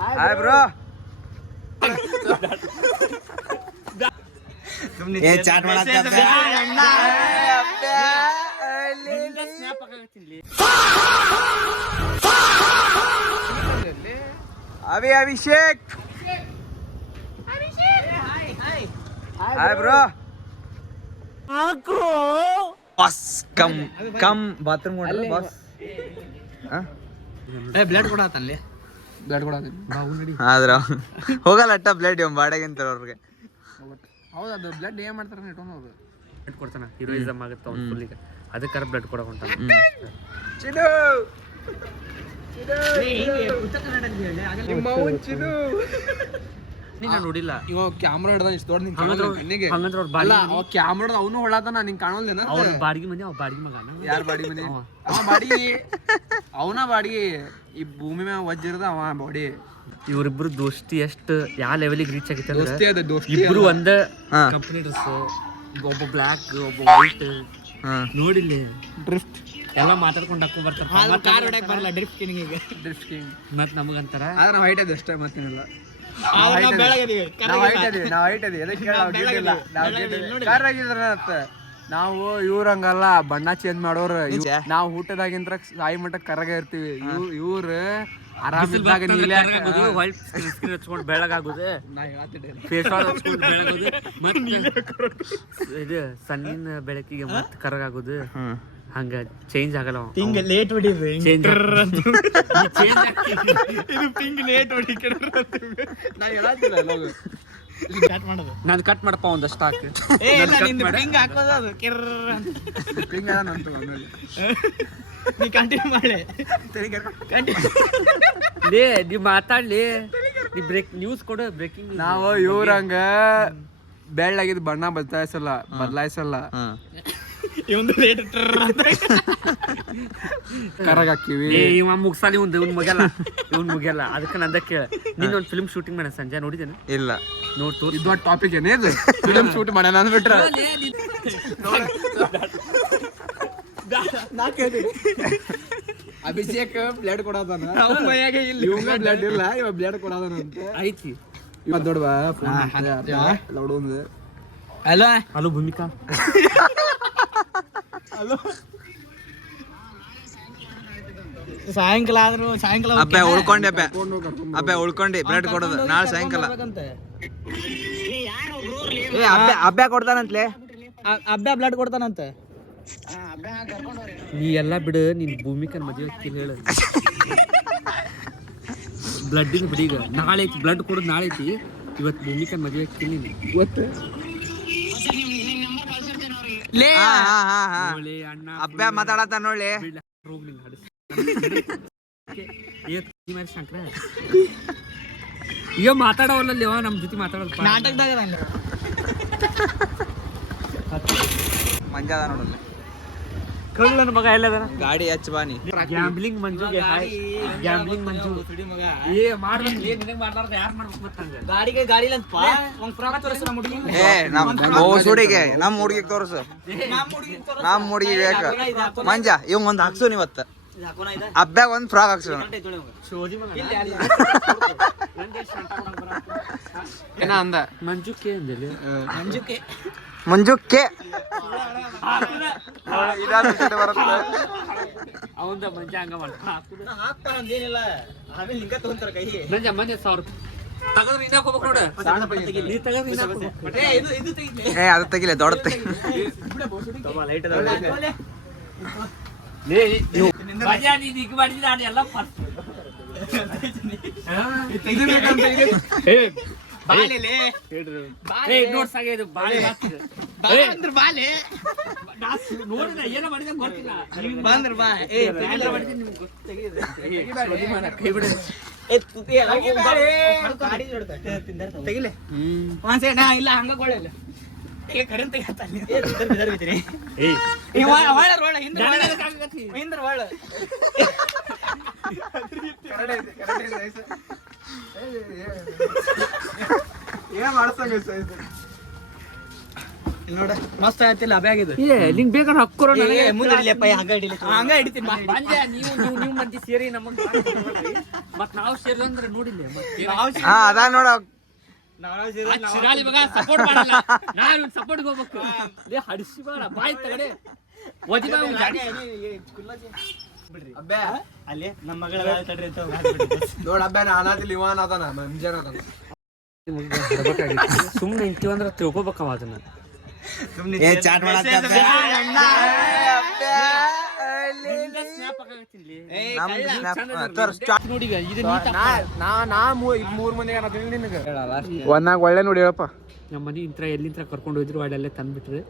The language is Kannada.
Hi bro. ಏ ಚಾಟ್ ಮಾಡಕ್ಕೆ Abhishek. Hi bro. Boss come bathroom ನೋಡ್ರಿ ಬಾಸ್. ಬ್ಲಡ್ ಕೊಡತ್ತಲ್ಲಿ ಬ್ಲಡ್ ಕೊಡತ್ತೀನಿ ಆದ್ರ ಹೋಗಲ್ಲ ಅಟ್ಟ ಬ್ಲಡ್ ಬಾಡಗಿಂತ ಅವ್ರಿಗೆ. ಹೌದು ಅದು ಬ್ಲಡ್ ಏನ್ ಮಾಡ್ತಾರೆ ಇಟ್ಕೊಂಡು ಹೋಗೋದು. ಬ್ಲಡ್ ಕೊಡ್ತಾನ ಹೀರೋಯಿಸಮ್ ಆಗುತ್ತೆ ಅವ್ನು ಫುಲ್ಲಿಗೆ ಅದಕ್ಕಾರ ಬ್ಲಡ್ ಕೊಡಕ್ ಹೊಂಟಾನ. ನೋಡಿಲ್ಲ ಇವ ಕ್ಯಾಮ್ರಾ ಹಿಡ್ದ ಇಷ್ಟು ದೊಡ್ಡ ಹಂಗಂದ್ರೆ ಅವ್ರ ಅಲ್ಲ ಅವ ಕ್ಯಾಮ್ರಾದ ಅವನು ಹೊಳತಾನ ನಿಂಗೆ ಕಾಣೋಲ್ದೇನ ಅವ್ರ ಬಾಡಿಗೆ ಮನೆ ಅವ್ ಬಾಡಿಗೆ ಮಗ ಯಾರ ಬಾಡಿ ಮನೆ ಅವ ಬಾಡಿಗೆ ಅವನ ಬಾಡಿಗೆ ಈ ಭೂಮಿ ಮ್ಯಾಗ ವಜ್ಜಿರದ ಅವ ಬಾಡಿ. ಇವ್ರಿಬ್ರು ದೋಸ್ತಿ ಎಷ್ಟು ಯಾವ ಲೆವೆಲಿಗೆ ರೀಚ್ ಆಗೈತೆ ದೋಸ್ತಿ ಅದ ದೋಸ್ತಿ ಇಬ್ರು ಒಂದ ಕಂಪನಿ ಡ್ರೆಸ್, ಒಬ್ಬ ಬ್ಲಾಕ್ ಒಬ್ಬ ವೈಟ್ ನೋಡಿಲ್ಲ ಡ್ರಿಫ್ಟ್ ಎಲ್ಲ ಮಾತಾಡ್ಕೊಂಡು ಹಾಕೊಂಡ್ ಬರ್ತಾರ. ಕಾರ್ ಹೊಡಕ್ ಬರಲ್ಲ ಡ್ರಿಫ್ಟ್ ಕಿಂಗ್ ಡ್ರಿಫ್ಟ್ ಕಿಂಗ್ ಮತ್ ನಮಗಂತಾರ ಆದ್ರೆ ನಾವು ಹೈಟ್ ಅದ ಅಷ್ಟೇ ಮತ್ತೇನಿಲ್ಲ. ನಾವು ಇವ್ರಂಗಲ್ಲ ಬಣ್ಣ ಚೇಂಜ್ ಮಾಡೋರು. ನಾವು ಊಟದಾಗಿಂತ ಸಾಯಿ ಮಟ್ಟ ಕರಗ ಇರ್ತೀವಿ. ಇವ್ರ ಆರಾಮಿದ್ದಾಗ ಹಚ್ಕೊಂಡು ಬೆಳಗಾಗುದು, ಫೇಸ್ ವಾಶ್ ಹಚ್ಕೊಂಡು ಬೆಳಗುದು, ಇದು ಸಣ್ಣಿನ ಬೆಳಕಿಗೆ ಮತ್ ಕರಗಾಗುದು. ಹಂಗ ಚೇಂಜ್ ಆಗಲ್ಲ. ಲೇಟ್ ಹೊಡಿದ್ರಿ ನಾನು ಕಟ್ ಮಾಡಪ್ಪ ಒಂದಷ್ಟು ಹಾಕಿ ನೀ ಮಾತಾಡ್ಲಿ, ನೀ ಬ್ರೇಕ್ ನ್ಯೂಸ್ ಕೊಡು. ಬ್ರೇಕಿಂಗ್ ನಾವು ಇವ್ರಂಗ ಬೆಳ್ಳಾಗಿದ್ ಬಣ್ಣ ಬದಲಾಯಿಸಲ್ಲ ಕರಗ ಹಾಕಿವಿ. ಇವ ಮುಗ್ಸಾಲಿ ಇವ್ನ್ ಮುಗಿಯಲ್ಲ ಅದಕ್ಕೆ ನಂದ ಕೇಳ. ನೀನ್ ಒಂದ್ ಫಿಲ್ಮ್ ಶೂಟಿಂಗ್ ಮಾಡ ಸಂಜೆ ನೋಡಿದೇನೆ ಇಲ್ಲ ನೋಡ್ತು. ಇದು ಟಾಪಿಕ್ ಏನೇದು ಫಿಲ್ಮ್ ಶೂಟ್ ಮಾಡ್ಯಾನ ಅಂದ್ಬಿಟ್ರ ಅಭಿಷೇಕ್ ಬ್ಲಡ್ ಕೊಡೋದಾನ ಬ್ಲಡ್ ಇಲ್ಲ ಇವ ಬ್ಲಡ್ ಕೊಡೋದಾನ ಅಂತ ಐತಿ. ಇವ ದೊಡ್ಡವಾ ಲೌಡೊಂದು ಹಲೋ ಭೂಮಿಕಾ. ಸಾಯಂಕಾಲ ಆದ್ರೂ ಅಬ್ಬೆ ಉಳ್ಕೊಂಡಿ ಬ್ಲಡ್ ಕೊಡೋದು ನಾಳೆ ಸಾಯಂಕಾಲ. ಅಬ್ಬೆ ಕೊಡ್ತಾನಂತ್ಲೆ, ಅಬ್ಬೆ ಬ್ಲಡ್ ಕೊಡ್ತಾನಂತೆ. ನೀ ಎಲ್ಲಾ ಬಿಡು, ನೀನ್ ಭೂಮಿಕನ್ ಮದುವೆ ಆಗ್ತೀನಿ ಹೇಳು. ಬ್ಲಡ್ ಬಿಡಿ, ಈಗ ನಾಳೆ ಐತಿ ಬ್ಲಡ್ ಕೊಡೋದು, ನಾಳೆ ಐತಿ. ಇವತ್ತು ಭೂಮಿಕನ್ ಮದುವೆ ಆಗ್ತೀನಿ ಗೊತ್ತು. ಅಬ್ಬೆ ಮಾತಾಡತ್ತ ನೋಡಿ. ಶಂಕರ ಈಗ ಮಾತಾಡವಲ್ಲ ನಮ್ ಜೊತೆ ಮಾತಾಡೋದು ನಾಟಕದಾಗ ಮಂಜಾದ ನೋಡಲ್ಲ ಕಳ್ಳನ ಮಗ ಎಲ್ಲದನ ಗಾಡಿ ಹಚ್ಚ ಬಾನಿ. ಗ್ಯಾಂಬ್ಲಿಂಗ್ ಮಂಜುಗೆ ಗ್ಯಾಂಬ್ಲಿಂಗ್ ಮಂಜು ಏ ಮಾಡ್ಬೇಕು, ನಿನಗೆ ಮಾಡ್ಲಾರ್ದ ಯಾರು ಮಾಡ್ಬೇಕು ಗೊತ್ತಂಗ. ಗಾಡಿ ಒಂದ್ ಫ್ರಾಕ್ ತೋರಿಸು ನಮ್ಮ ಹುಡುಗಿ. ಹುಡುಗಿಗೆ ನಮ್ಮ ಹುಡುಗಿಗೆ ತೋರಿಸು. ನಮ್ಮ ಹುಡುಗಿ ಬೇಕ ಮಂಜ ಇವ್ ಒಂದ್ ಹಾಕ್ಸು ನೀವತ್ತ. ಅಬ್ಬ್ಯಾಗ ಒಂದ್ ಫ್ರಾಕ್ ಹಾಕ್ಸು. ಏನ ಅಂದ ಮಂಜುಕ್ಕೆ ಅಂದಲ್ಲಿ ಮಂಜುಕ್ಕೆ ಅವಂದ ಮಂಜ ಹಂಗ ಮಾಡ್ತಾನ. ಮಂಜ 1000 ತಗದ್ರೆ ಇನ್ನ ಹೋಗ್ಬೇಕು ನೋಡ. ನೀ ತಗದ್ರೆ ಇನ್ನ ಏ ಅದು ತೆಗಿಲೆ ದೊಡ್ಡ ತೆಗಿ. ಇಲ್ಲ ಹಂಗ ಕೊಡಲ್ಲ ನೋಡ ಮಸ್ತ್ ಆಯ್ತಿಲ್ಲ ಅಭ್ಯ ಆಗಿದೆ. ನಿಂಗ್ ಬೇಕಾದ್ರೆ ಹಕ್ಕೋರ ಹಂಗ ಹಿಡಿತೀನಿ ನೀವು ಮಂದಿ ಸೇರಿ ನಮಗ್ ಮತ್ ನಾವು ಸೇರಿದ್ರೆ ನೋಡಿಲ್ಲ ಹಾ ಅದ ನೋಡ ಶಿರಾಲಿ ಮಗ ಸಪೋರ್ಟ್ ಮಾಡಲ್ಲ ನಾನು ಸಪೋರ್ಟ್ ಹೋಗ್ಬೇಕು ಹಡಿಸಿ ಬೇಡ ಬಾಯ್ ತಗಡೆ ಒದಿ ಬಾಯ್ ಅಬ್ಬೆ ಅಲ್ಲಿ ನಮ್ಮ ಮಗಳ ತಡ್ರಿ ಅಂತ ನೋಡ ಅಬ್ಬೆ ನಾನಾದಿಲ್ಲ ಇವಾನ್ ಅದಾನ ಮಂಜಾನ ಅದಾನ ಸುಮ್ಮನೆ ನಿಂತೀವಿ ಅಂದ್ರೆ ತಿಳ್ಕೊಬೇಕವ ಅದನ್ನ ಚಾಟ್ ನೋಡಿ ಇದು ಮೂರ್ ಮಂದಿ ಒಂದಾಗ ಒಳ್ಳೆ ನೋಡಿ ಹೇಳಪ್ಪ ನಮ್ಮ ಮನೆ ಇಂತ್ರ ಎಲ್ಲಿಂತ್ರ ಕರ್ಕೊಂಡು ಹೋಯ್ದ್ರು ಅಲ್ಲೆಲ್ಲ ತಂದ್ಬಿಟ್ರಿ